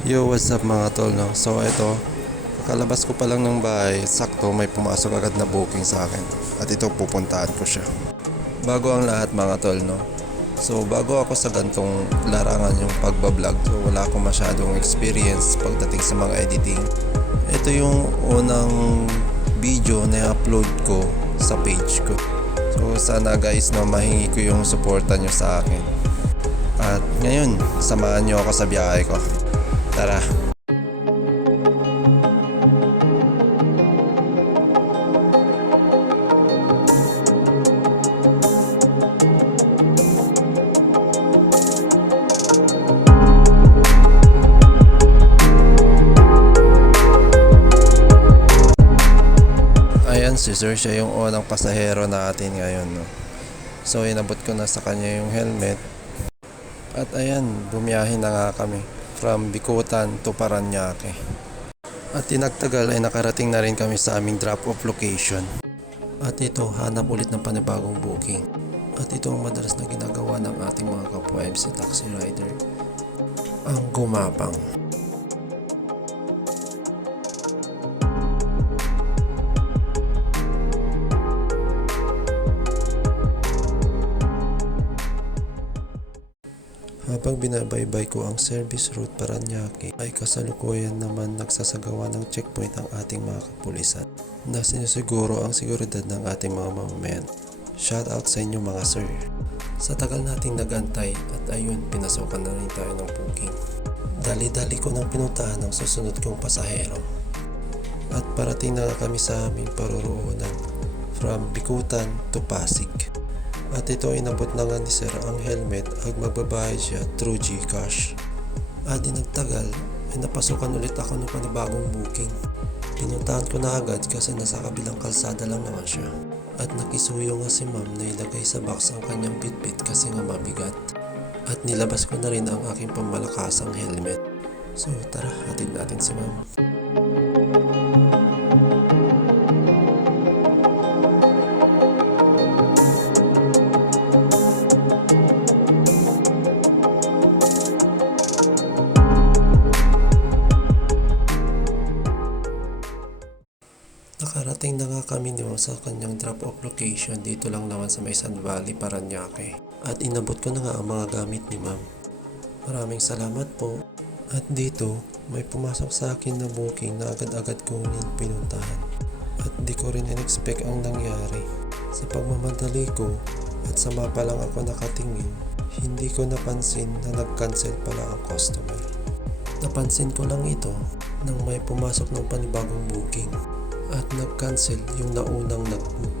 Yo, what's up mga tol, no? So ito, kakalabas ko pa lang ng bahay, sakto may pumasok agad na booking sa akin. At ito, pupuntahan ko siya. Bago ang lahat mga tol, no? So bago ako sa gantong larangan yung pagbablog, so wala akong masyadong experience pagdating sa mga editing. Ito yung unang video na upload ko sa page ko. So sana guys, no, mahingi ko yung suporta nyo sa akin. At ngayon, samahan nyo ako sa biyahe ko. Tara. Ayan, si Sir, siya yung unang pasahero natin ngayon, no? So inabot ko na sa kanya yung helmet. At ayan, bumiyahe na nga kami from Bicutan to Parañaque. At tinagtagal ay nakarating na rin kami sa aming drop-off location. At ito, hanap ulit ng panibagong booking. At ito ang madalas na ginagawa ng ating mga kapwa MC taxi rider, ang gumapang. Habang binabaybay ko ang service route Parañaque, ay kasalukuyan naman nagsasagawa ng checkpoint ang ating mga kapulisan na sinusiguro ang seguridad ng ating mga mamamayan. Shout out sa inyo mga sir. Sa tagal nating nagantay at ayun, pinasukan na rin tayo ng booking. Dali-dali ko nang pinuntahan ang susunod kong pasahero. At parating na kami sa aming paroroonan from Bicutan to Pasig. At ito, inabot na nga ni Sir ang helmet at magbabayad siya through GCash. At dinagtagal ay napasukan ulit ako ng panibagong booking. Pinuntahan ko na agad kasi nasa kabilang kalsada lang naman siya. At nakisuyo nga si ma'am na ilagay sa box ang kanyang bitbit kasi nga mabigat. At nilabas ko na rin ang aking pamalakasang helmet. So tara, hatid natin si ma'am. Nakarating na nga kami ni ma'am sa kanyang drop-off location dito lang naman sa may San Valley, Parañaque. At inabot ko na nga ang mga gamit ni ma'am. Maraming salamat po. At dito, may pumasok sa akin na booking na agad-agad kong pinuntahan. At di ko rin in-expect ang nangyari. Sa pagmamadali ko at sa mapa lang ako nakatingin, hindi ko napansin na nag-cancel pala ang customer. Napansin ko lang ito nang may pumasok ng panibagong booking. At nag-cancel yung naunang nag-book.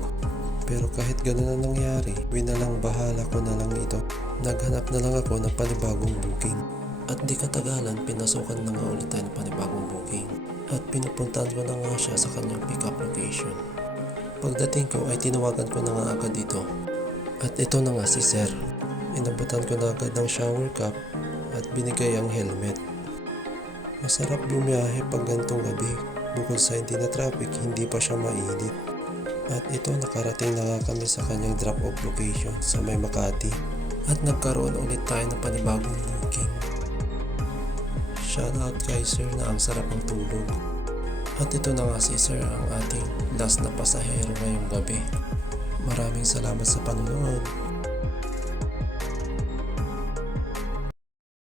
Pero kahit gano'n ang nangyari, winalang bahala ko na lang ito. Naghanap na lang ako ng panibagong booking. At di katagalan, pinasukan na nga ulit tayo ng panibagong booking. At pinupuntahan ko na nga siya sa kanyang pick-up location. Pagdating ko ay tinawagan ko na nga agad ito. At ito na nga si Sir. Inabutan ko na agad ng shower cap at binigay ang helmet. Masarap bumiyahe pag ganitong gabi. Bukod sa hindi na traffic, hindi pa siya mainit. At ito, nakarating na nga kami sa kanyang drop-off location sa may Makati. At nagkaroon ulit tayo ng panibagong booking. Shout out kay Sir na ang sarap ng tulog. At ito na nga si Sir, ang ating last na pasahero ngayong gabi. Maraming salamat sa panonood.